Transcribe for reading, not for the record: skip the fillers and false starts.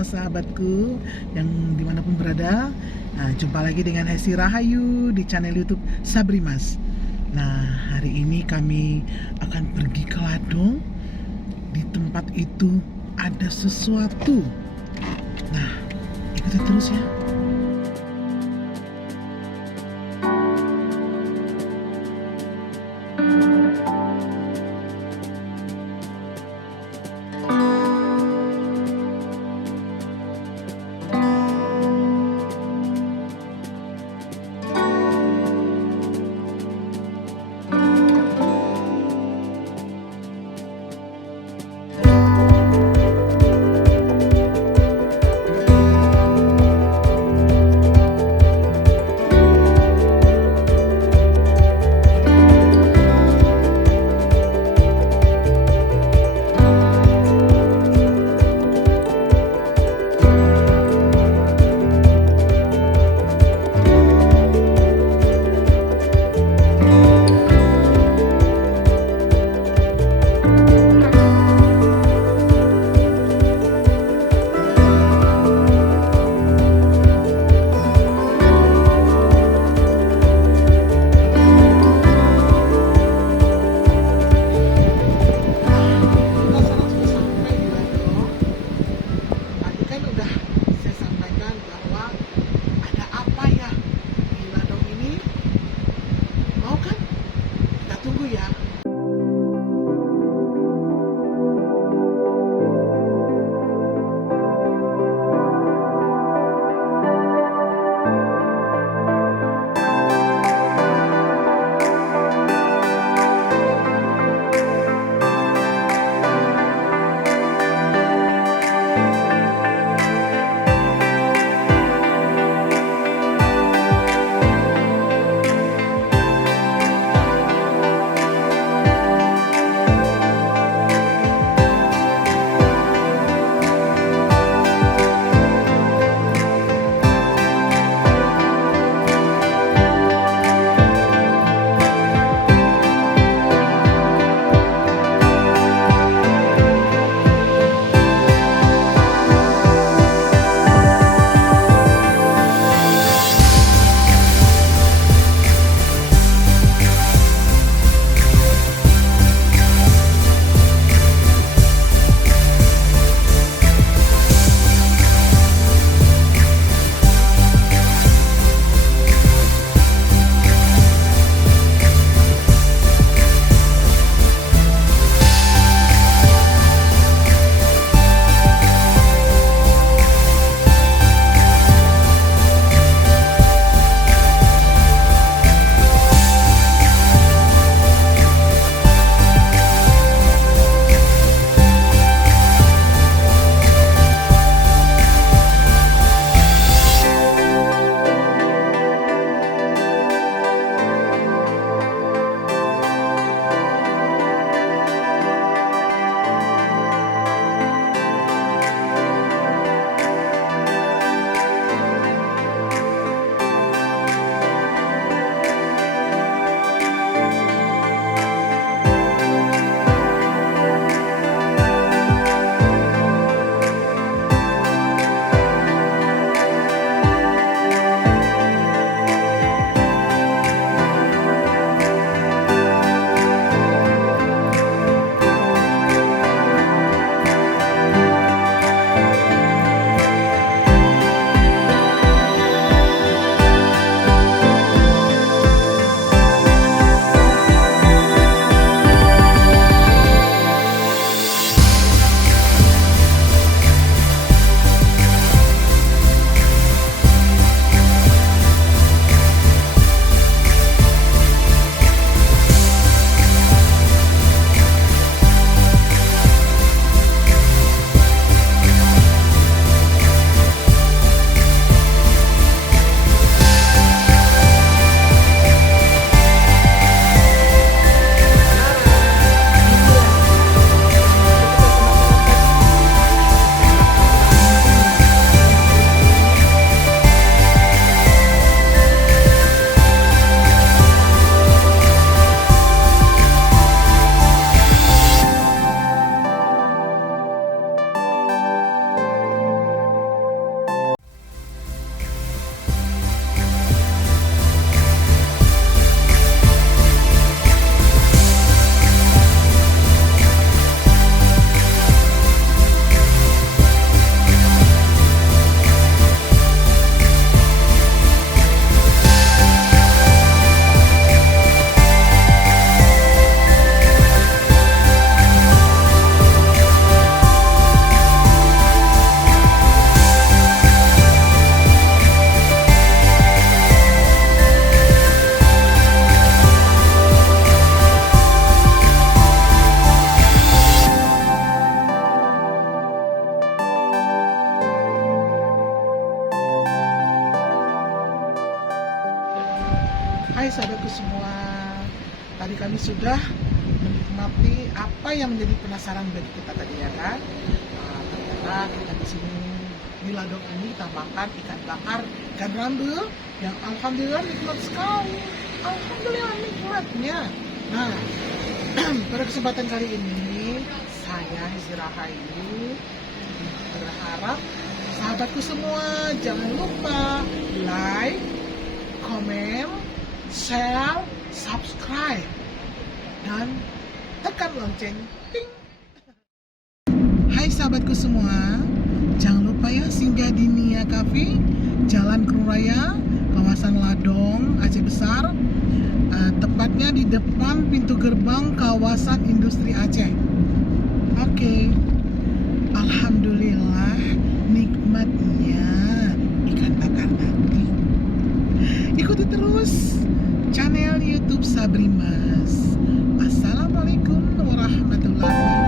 semua sahabatku yang dimanapun berada. Nah, jumpa lagi dengan Hesti Rahayu di channel YouTube Sabrimas. Nah, hari ini kami akan pergi ke ladang. Di tempat itu ada sesuatu. Nah, ikuti terus ya. Tadi kan udah saya sampaikan bahwa ada apa ya di ladang ini. Mau kan? Kita tunggu ya. Hai sahabatku semua, tadi kami sudah menikmati apa yang menjadi penasaran bagi kita tadi ya kan. Ternyata kita di sini di ladang ini kita makan ikan bakar, ikan rambel yang alhamdulillah nikmat sekali. Alhamdulillah nikmatnya. Nah, pada kesempatan kali ini saya Hesti Rahayu berharap sahabatku semua jangan lupa like, komen, share, subscribe, dan tekan lonceng. Ting. Hai sahabatku semua, jangan lupa ya singgah di Nia Cafe, Jalan Kru Raya, kawasan Ladong, Aceh Besar, tepatnya di depan pintu gerbang kawasan industri Aceh. Oke. Alhamdulillah nikmatnya ikan bakar tadi. Ikuti terus channel YouTube Sabrimas. Assalamualaikum warahmatullahi